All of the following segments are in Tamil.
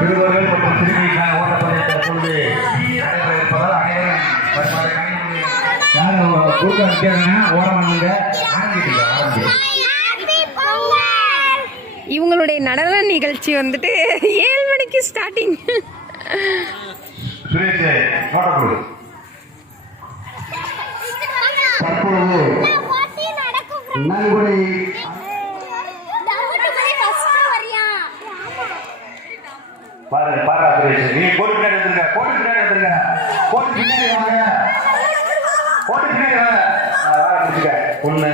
சிறுவர்கள் மற்றும் சிறுமிக்கான ஓட்டப்பந்தயத்தை கொண்டு நடைபெறுவதால் அனைவரும் யாரும் கூட்டம் நிற்கிறாங்க ஓரமானுங்க இவங்களுடைய நடன நிகழ்ச்சி வந்துட்டு 7 மணிக்கு ஸ்டார்டிங். தற்பொழுது நன்கொடை பாரு பாரா சுரேஷ், நீ கோட்டு பின்னாடி வந்துருங்க, கோட்டு பின்னாடி வந்துருங்க, கோட்டு பின்னாடி வாங்க, கோட்டு பின்னாடி வாங்க. ஒண்ணு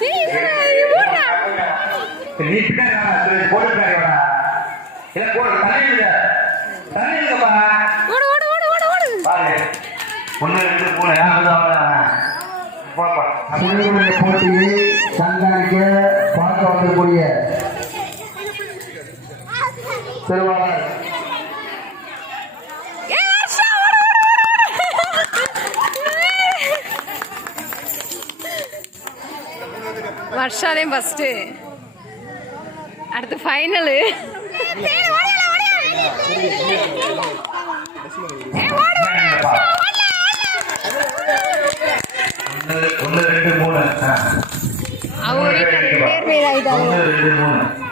நீ பின்னாடி வாங்க சுரேஷ், கோட்டு பின்னாடி வாங்க. இல்ல கோட்டு தண்ணி இல்ல, தண்ணி இல்லப்பா. பாரு 1 2 3 யாரும் போப்பா. போட்டியை கண்காணிக்க பார்க்க வந்திருக்கூடிய திருவாளர் வருஷாதே ஃபர்ஸ்ட், அடுத்து ஃபைனலு. 1 2 3 அவங்க பேர் மீது ஆயிட்டாங்க. 1 2 3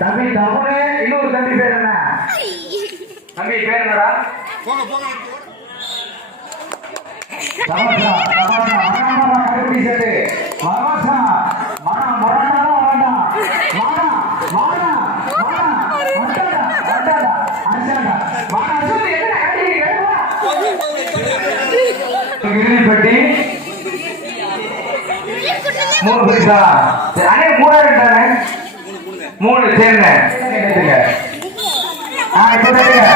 தம்பி தமிழே. இன்னொரு தம்பி பேர் என்ன? தம்பி பேர் என்னடா? சமோசா சமோசா மரணமா கருப்பி செட்டு மரமாசா மரண மரணமா வேண்டாம் வாடா வாடா வாடா வந்தாடா வந்தாடா அஞ்சாடா வாடா சொல்லி என்ன கட்டிங்க கிரிப்பட்டி 3 பைசா. அண்ணே 3000 தானே? 3 சேர்ங்க கேட்டுங்க. இப்போ கேட்டுங்க.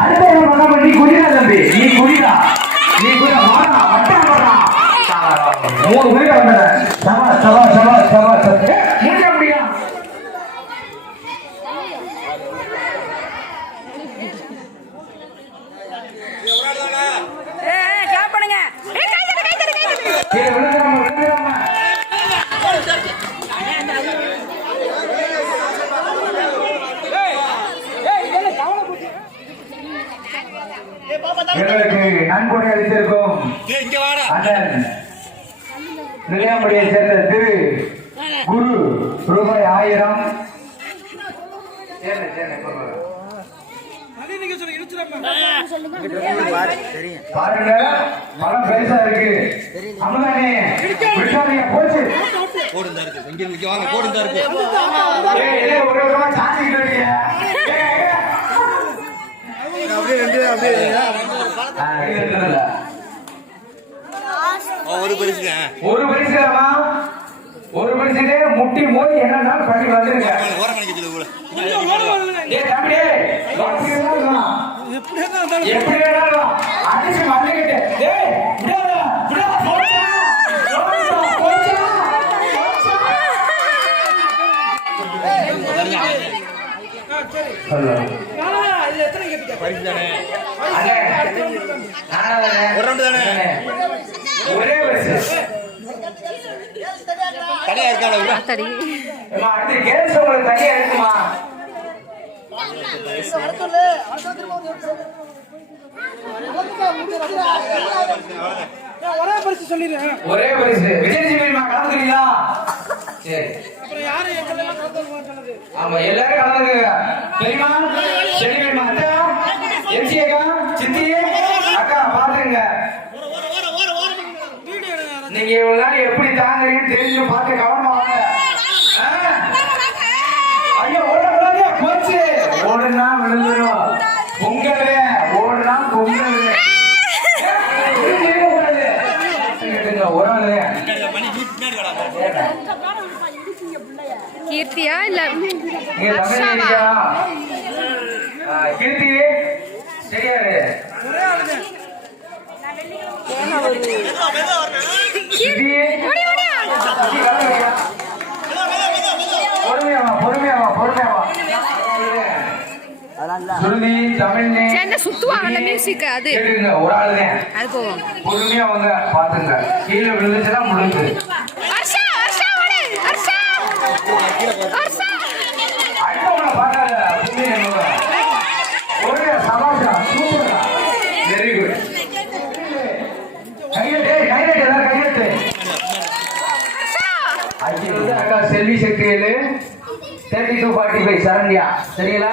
அடுத்த நீ குடிடா தம்பி, நீ குடிடா, நீ குடிடா வாடா வட்டா வாடா. 3 குடிடா வந்தல. சவா சவா சவா சவா சவா முடிய முடியா? கிளாப் பண்ணுங்க. கீழ விழுந்துறாம விழுந்துறாம. எங்களுக்கு நன்கொடை அளித்திருக்கும் அண்ணன் நிலையாம்படியை சேர்ந்த திரு குரு ரூபாய் 1000. பாருங்க பணம் பெருசா இருக்கு. அம்மதானே விட்டாதீங்க போச்சு போடுந்தா இருக்கு இங்க இங்க வாங்க போடுந்தா இருக்கு ஏய் இல்ல ஒரு பக்கமா சாஞ்சிட்டு இருக்கீங்க அப்படியே ரெண்டு அப்படியே இல்ல ஒரு பரிசு ஒரு பரிசுமா ஒரு பரிசுக்கு முட்டி மோதி என்னன்னா பண்ணி வந்துருங்க ஓரம் பண்ணிக்க சொல்லு கூட ஏய் தம்பி எப்படி வேணாலும் அடிச்சு வந்துக்கிட்டு டேய் விடாத விடாத போச்சா போச்சா பரிசு தானே ஒரு ரவுண்டு தானே ஒரே பரிசு தனியா இருக்காளா தடி அடுத்து கேள்ஸ் உங்களுக்கு தனியா இருக்குமா ஒரே பரிசு விஜய் சிவிமா கலந்துக்கிறீங்களா சரி ஆமா எல்லாரும் கலந்துக்குங்க பெரியமா செடிமா அக்கா எம்சி அக்கா சித்தி அக்கா பாத்துருங்க நீங்க இவ்வளவு நாள் எப்படி தாங்குறீங்கன்னு தெரிஞ்சு பார்த்து கவனமா வாங்க ஐயோ ஓடக்கூடாது போச்சு ஓடுனா விழுந்துடும் பொங்கல் ஓடுனா பொங்கல் ஒரு கீர்த்தியா இல்ல கீர்த்தி சரியாரு சுருதி தமிழ் சுத்துவாங்கல்ல மியூசிக் அது ஒரு ஆளுதான் அது போவோம் பொறுமையா வந்து பாத்துங்க கீழே விழுந்துச்சுன்னா முடிஞ்சு அடுத்தவங்களை பார்க்காத ஒரு சமாச்சாரம் சூப்பரா வெரி குட் கையெழுத்து கையெழுத்து எல்லாரும் கையெழுத்து அக்கா செல்வி சக்திவேலு 3245 சரண்யா சரிங்களா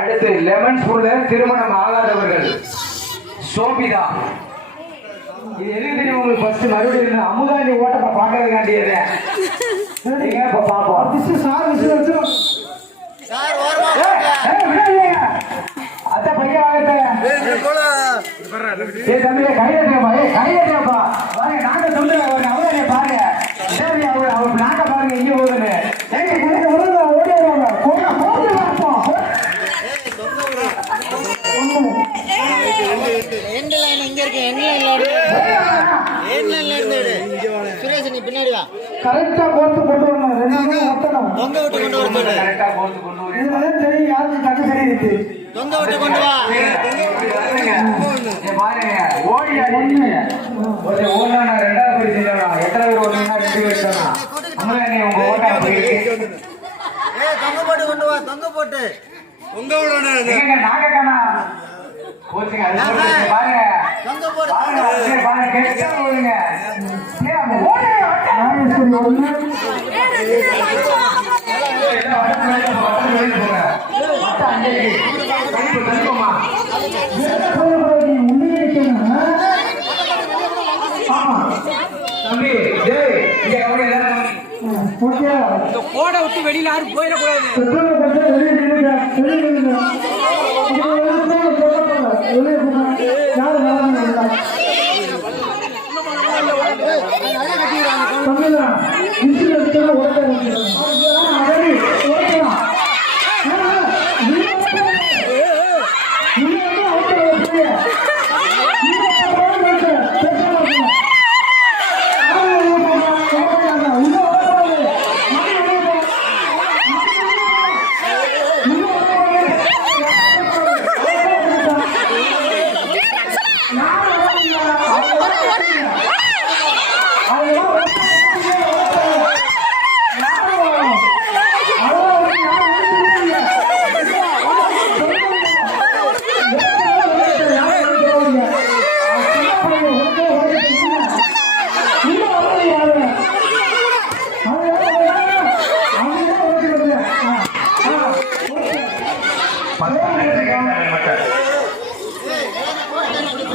அடுத்து லெமன் ஸ்பூன்ல திருமணம் ஆகாதவர்கள் சோபிதா இது எதுக்கு தெரியும் உங்களுக்கு ஃபர்ஸ்ட் மறுபடியும் அமுதாண்டி ஓட்டத்தை பார்க்கறதுக்காண்டியது நீங்க இப்ப பாப்போம் அத பையன் ஏ தம்பியே கையெழுத்தியப்பா கையெழுத்தியப்பா பாருங்க நாங்க சொல்லுங்க அவரே பாருங்க சரி அவர் நாங்க பாருங்க இங்க போகுதுன்னு ஓடி வருவாங்க போட்டு பார்ப்போம் கரெக்டா கோர்த்து கொண்டு வரணும் ரெண்டு ஒத்தணும் தொங்க விட்டு கொண்டு வர சொல்லு கரெக்டா கோர்த்து கொண்டு வரணும் இதுதான் தெரியும் யாருக்கு கண்ணு தெரியுது தொங்க விட்டு கொண்டு வா பாருங்க ஓடி அடிங்க ஒரு ஓடா நான் ரெண்டாவது பரிசு எத்தனை பேர் ஓடுனா 2 பேர் தானா அம்மா நீ உங்க ஓட்டா போயிருக்கு தொங்க போட்டு கொண்டு வா தொங்க போட்டு தொங்க விடணும் நீங்க நாகக்கண்ணா போச்சுங்க அது பாருங்க தொங்க போடு பாருங்க கேட்டா ஓடுங்க ஓடி கோடை விட்டு வெளியில யாரும் போயிடக்கூடாது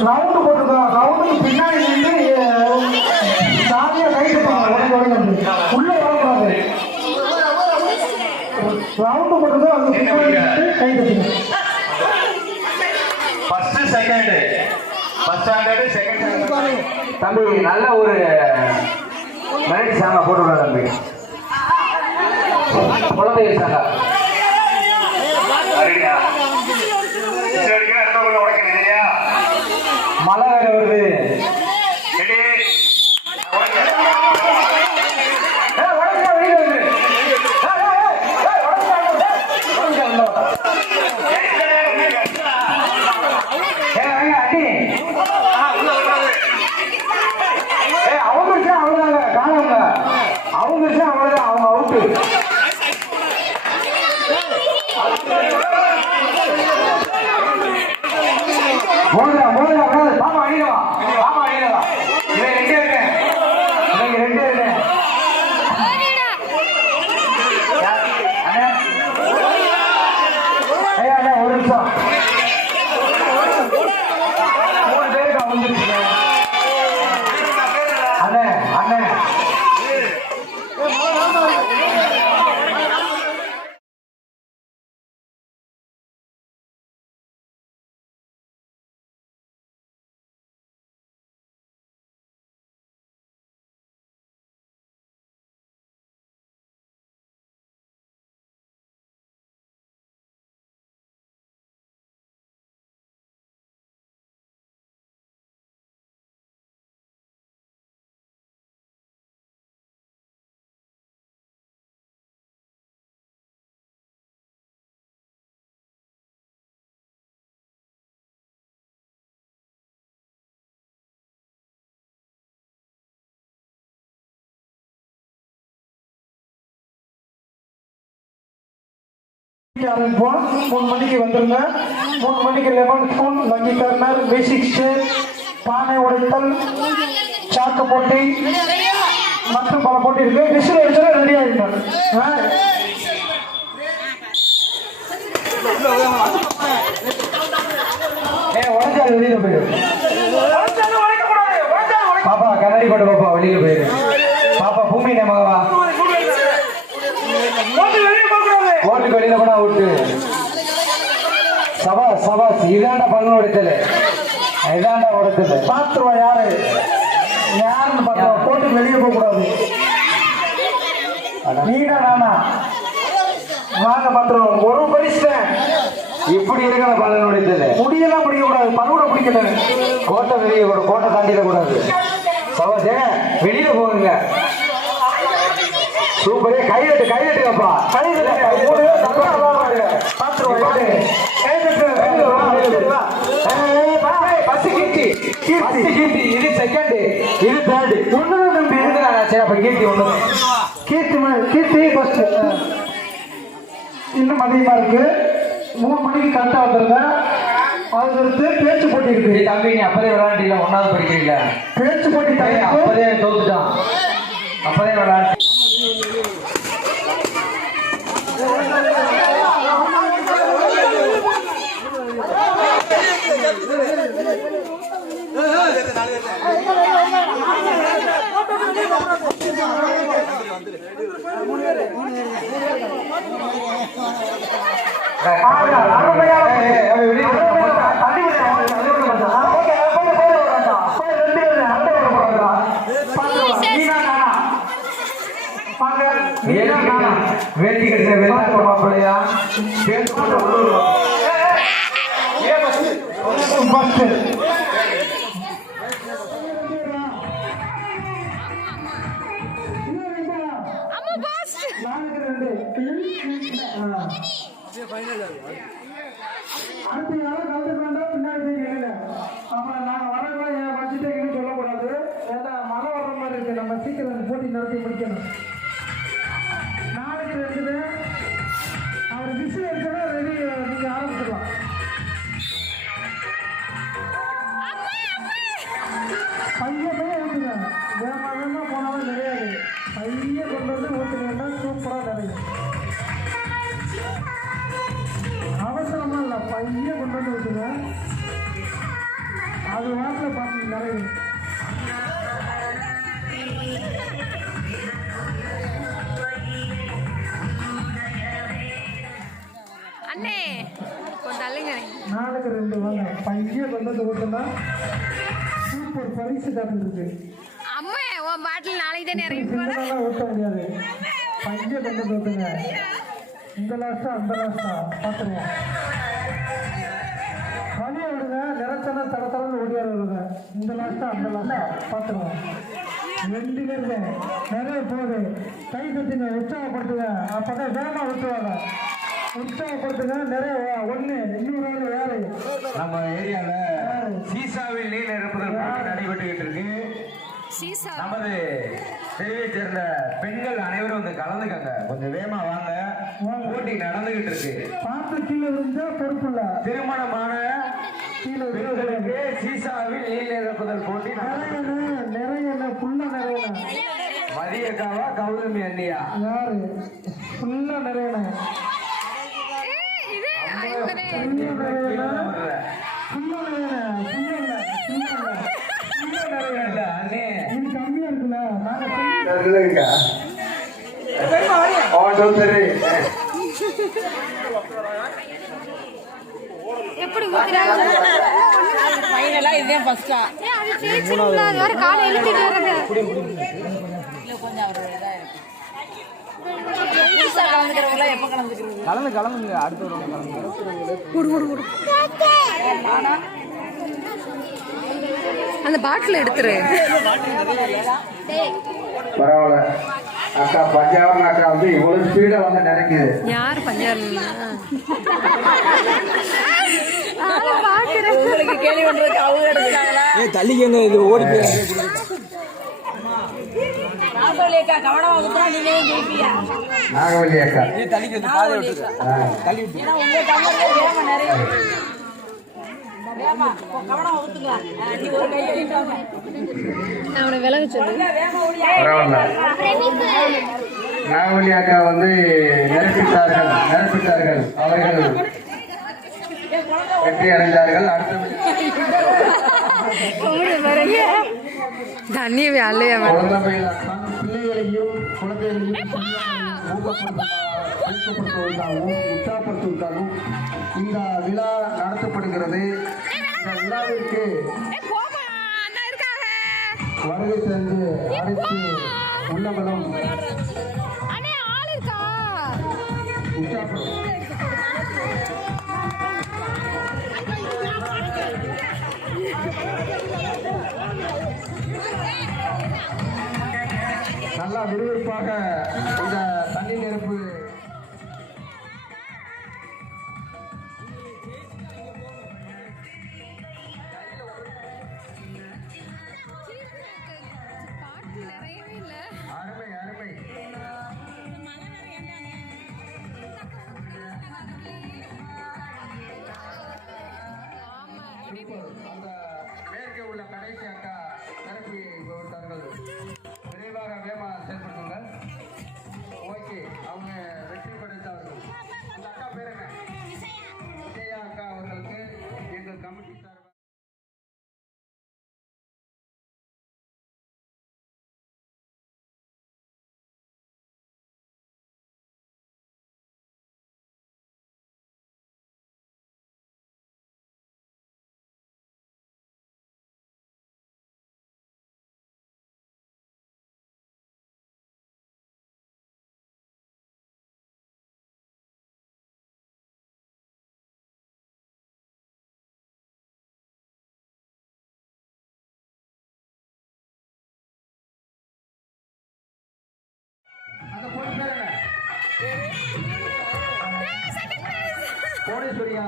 ரவுண்டு போட்டுருக்கோம் ரவுண்டுக்கு பின்னாடி நின்று ரவுண்டு போட்டது அந்த என்ன பண்ணிக்க? கை தட்டுங்க. First second first standard second standard தம்பி நல்ல ஒரு மெலடி சாங்கா போட்டு விடுற தம்பி குழந்தைகள் சாங்கா மழை வேற வருது ஆரம்பிப்போம். 3 மணிக்கு வந்துருங்க. 3 மணிக்கு லெமன் ஸ்பூன், லக்கி கார்னர், பேசிக் ஷேப், பானை உடைத்தல், சாக்கு போட்டி மற்றும் பல போட்டி இருக்கு. விசில் அடிச்சா ரெடி ஆகிட்டோம். உடஞ்சால் வெளியில போயிடும். பாப்பா கண்ணாடி போட்டு பாப்பா வெளியில போயிடு. பாப்பா பூமி நமகவா ஓட்டுக்கு வெளியில கூட விட்டு சபாஸ் சபாஸ். இதாண்டா பலன் உடைத்தது, இதாண்டா உடைத்தது. பாத்துருவா யாரு யாருன்னு பாத்துருவா. கோட்டுக்கு வெளியே போக கூடாது. நீடா நானா வாங்க பாத்துருவோம். ஒரு பரிசுதான் இப்படி இருக்கிற பலன் உடைத்தது. முடியெல்லாம் பிடிக்க கூடாது, பருவட பிடிக்கல. கோட்டை வெளியே கூட, கோட்டை தாண்டிட கூடாது. சபாஸ் வெளியில போகுங்க. சூப்பரே. கைதட்டு கைதட்டுங்கப்பா, கைதட்டு. இது செகண்ட், இது தேர்ட். ஒண்ணுதான் தம்பி. சரி அப்ப கீர்த்தி ஒண்ணு. கீர்த்தி ஃபர்ஸ்ட். இன்னும் அதிகமா இருக்கு. 3 மணிக்கு கரெக்டா வந்துருங்க. அதுக்கு பேச்சு போட்டி இருக்கு. தம்பி நீ அப்பதே விளையாண்டில, 1வது படிக்கிறீங்களா? பேச்சு போட்டி அப்பதே தோத்துட்டான். அப்பதே விளையாண்டு வேட்டி கட்டின வெள்ளாட்டு மாப்பிள்ளையா பேச்சு போட்டு அடுத்து யாரும் கலந்துக்க வேண்டாம். பின்னாடி கேட்கல. அப்புறம் நாங்க வரலாம் வச்சுட்டேன்னு சொல்லக்கூடாது. ஏன்னா மழை வர்ற மாதிரி இருக்கு. நம்ம சீக்கிரம் போட்டி நடத்தி முடிக்கணும். நாளைக்கு இருக்குது. அவர் விசில் எடுத்தா ரெடி. நீங்க ஆரம்பிச்சிடலாம். பையன் ஊற்றுங்க. வேகமா போனாலும் நிறையாது. பையன் கொண்டு வந்து ஊற்றுனீங்கன்னா சூப்பரா நிறையும். அவசரமா இல்ல, பையன் கொண்டு வந்து ஊற்றுங்க. அது வாட்டில் பார்த்து நிறையும். இங்கிட்டு வாங்க. பையன் வந்தது ஓட்டுனா சூப்பர் பரிசு காத்துருக்கு. அம்மா உன் பாட்டில் நாளைக்கு தானே இறங்கி போறேன். சின்னதெல்லாம் ஓட்ட முடியாது. பையன் வந்தது ஓட்டுங்க. இந்த லாஸ்டா அந்த லாஸ்டா பார்த்துருவோம். வழியை விடுங்க. நிறத்தன தடத்தடன்னு ஓடியார விடுங்க. இந்த லாஸ்டா அந்த லாஸ்டா பார்த்துருவோம். 2 பேருங்க நிறைய போகுது. கை தட்டுங்க, உற்சாகப்படுத்துங்க. அப்பதான் வேகமா விட்டுவாங்க. உற்சாகப்படுத்துங்க. நிறைய 1 200 ஆள் வேறு. நம்ம ஏரியால சீசாவில் நீர் நிரப்புதல் போட்டி நடைபெற்றுக்கிட்டு இருக்கு. சீசா நமது தெருவை சேர்ந்த பெண்கள் அனைவரும் வந்து கலந்துக்கங்க. கொஞ்சம் வேகமா வாங்க. போட்டி நடந்துகிட்டு இருக்கு. பார்த்து கீழே விழுந்தா பொறுப்பு இல்ல. திருமணமான கீழே பெண்களுக்கு சீசாவில் நீர் நிரப்புதல் போட்டி நிறைய ஃபுல்லா நிறைய மதியக்காவா கௌதமி அண்ணியா யாரு ஃபுல்லா நிறைய அண்ணே இது கம்மியா இருக்குல்ல. நாங்க எப்படி ஊத்துறாங்க? ஃபைனலா இதுதான் ஃபர்ஸ்டா. அது ஜெயிச்சிருங்களா? அது வர காலை இழுத்துட்டு வருது. இல்ல கொஞ்சம் அவர் இதா இருக்கு. புதுசா கலந்துக்கிறவங்களா எப்ப கலந்துக்கிறது? கலந்துங்க அடுத்த ஒரு அந்த பாட்டில் எடுத்துரு. பரவாயில்ல அக்கா. பஞ்சாவரம் அக்கா வந்து இவ்வளவு ஸ்பீடா வந்து நினைக்குது. யார் பஞ்சாருன்னா உங்களுக்கு கேள்வி பண்றதுக்கு அவங்க எடுத்துட்டாங்களா? தள்ளிக்கு என்ன இது ஓடி போய் நாகவல்லியக்கா கவனமா ஊத்துறா. நீங்க ஜெயிப்பியா? நாகவல்லி அக்கா நீ தள்ளிக்கு வந்து பாதை விட்டு தள்ளி விட்டு. ஏன்னா உங்க தமிழ்ல வேகமா நிறைய வேகமா கவனமா ஊத்துங்க. நீ ஒரு கை எழுதிட்டாங்க. நான் அவனை விலக சொல்லு. வேகமா ஓடியா? பரவாயில்ல. நாகவல்லி அக்கா வந்து நிரப்பித்தார்கள். அவர்கள் வெற்றி அடைந்தார்கள். அடுத்த தண்ணி வேலையா பிள்ளைகளையும் குழந்தைகளையும் ஊக்கப்படுத்துவதற்காகவும் உற்சாகப்படுத்துவதற்காகவும் இந்த விழா நடத்தப்படுகிறது. இந்த விழாவிற்கு வருகை தந்து அனைத்து உள்ளங்களும் உற்சாகப்படும். நல்லா விறுவிறுப்பாக இந்த தண்ணி நெருப்பு அருமை அருமை. அந்த மேற்கே உள்ள கடைசி அக்கா நிரப்பி விட்டார்கள். விரைவாக வேகமா செயல்படுத்துங்கள். ஓகே, அவங்க வெற்றி படைத்தார்கள். அந்த அக்கா பேர் என்ன? விஜயா அக்கா அவர்களுக்கு எங்கள் கமிட்டி சார்பாக அந்த பொண்ணு பேர் என்ன? கோடீஸ்வரியா?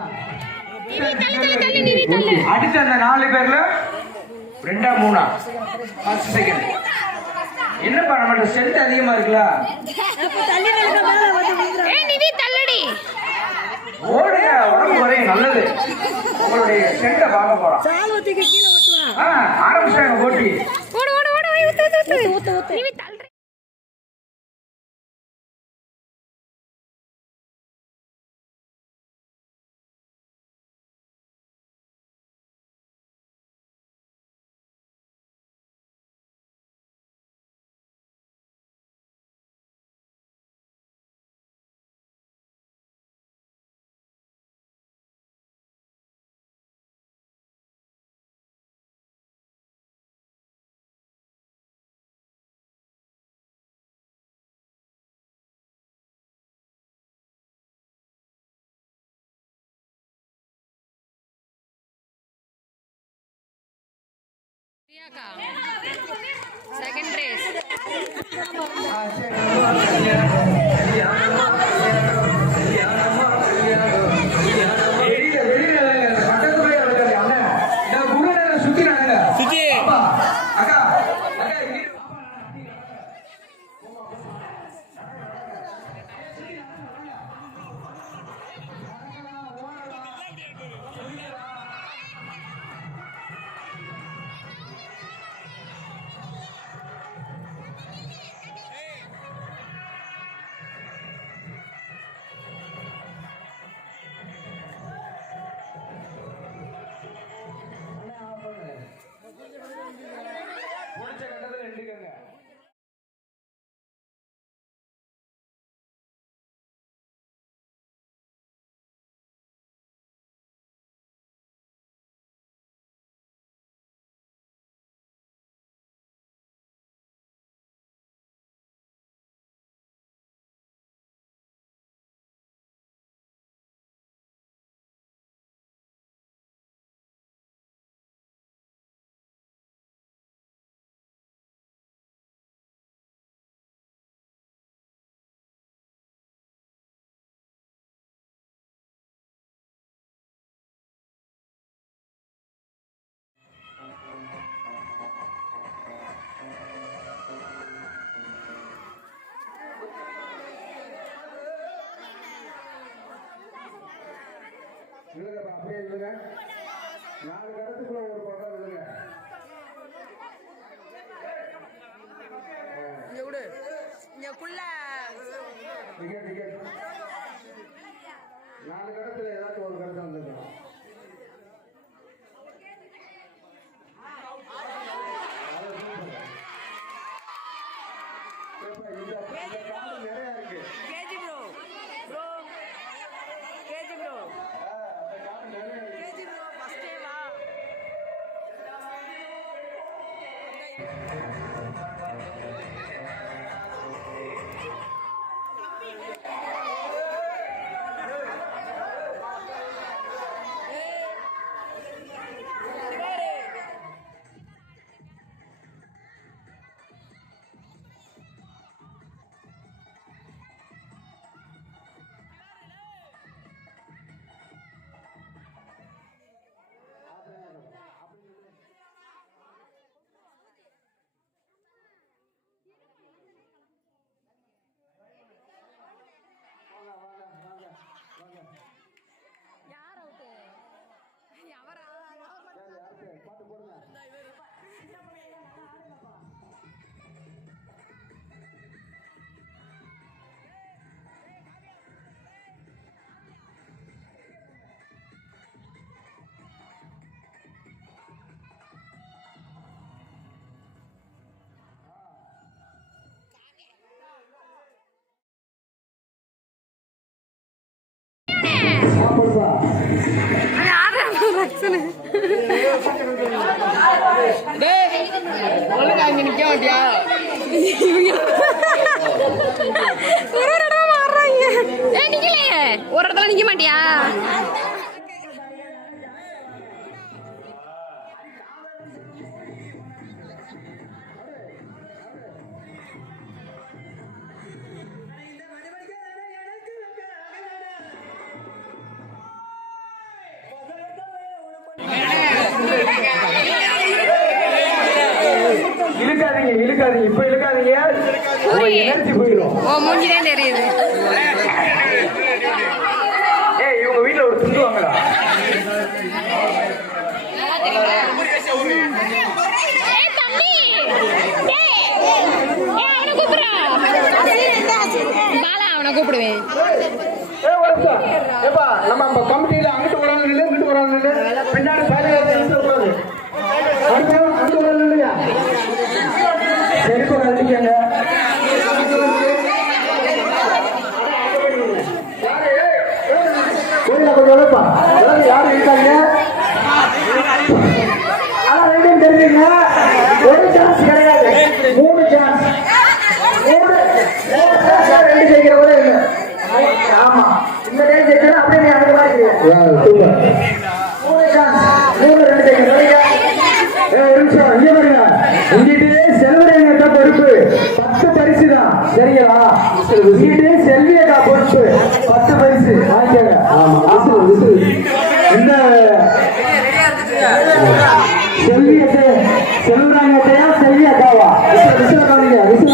அடுத்த அந்த 4 பேர்ல 2ஆ 3ஆ ஃபர்ஸ்ட் செகண்ட். என்னப்பா நம்மளோட ஸ்ட்ரென்த் அதிகமா இருக்குல்ல? ஓடுங்க, உடம்பு குறையும். நல்லது. உங்களுடைய ஸ்ட்ரென்த்தை பார்க்க போறோம். ஆரம்பிச்சாங்க போட்டி. ஓடு ஓடு ஓடு ஊத்து ஊத்து. செகண்ட் ரேஸ் அப்படியே இல்லைங்க 4 கடத்துக்குள்ள ஒரு பக்கம் இல்லைங்க டிக்கெட் 4 கடத்துல ஏதாச்சும் ஒரு கடத்தை வந்துருங்க நிறைய இருக்கு பாட்டு போடுங்க ஒரு இடத்துல நிக்க மாட்டியா இழுக்காதீங்க இப்ப இழுக்காதீங்க எனர்ஜி போயிடும் மூஞ்சிதான் தெரியுது இவங்க வீட்டுல ஒரு துண்டு வாங்கடா அவனை கூப்பிடுவேன் நம்ம கமிட்டியில அங்கிட்டு வராங்க இங்கிட்டு வராங்க பின்னாடி அங்கிட்டு வராங்க இல்லையா செருப்பு கழிக்கங்க கொஞ்சம் யாரு இருக்காங்க ஆனா ரெண்டும் தெரிஞ்சுங்க ஒரு சான்ஸ் கிடையாது 3 சான்ஸ் 2 ஜெயிக்கிறவங்க இல்லை ஆமா இந்த டைம் ஜெயிச்சா அப்படியே நீ அந்த மாதிரி 3 சான்ஸ் 3 2 ஜெயிக்கிறீங்க ஒரு நிமிஷம் இங்கே சரிங்களா வீட்டு செல்வியக்கா பொறுப்பு 10 பரிசு வாங்கிக்கோங்க இந்த செல்வியத்தை செல்வராங்கத்தையா செல்வியக்காவா விசில கவனிங்க விசில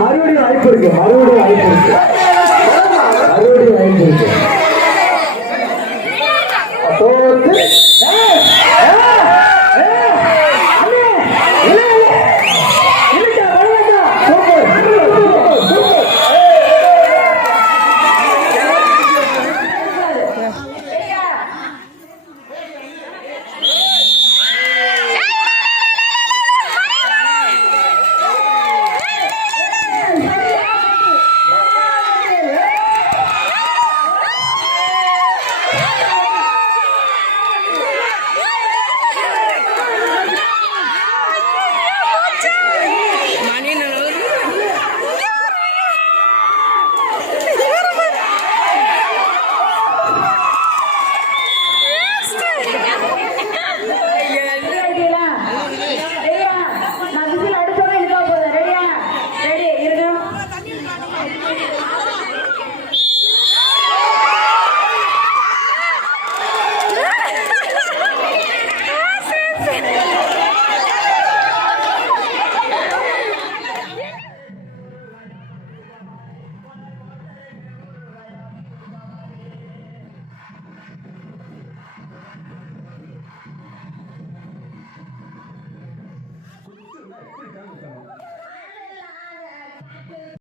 மறுபடியும் வாய்ப்பு இருக்கு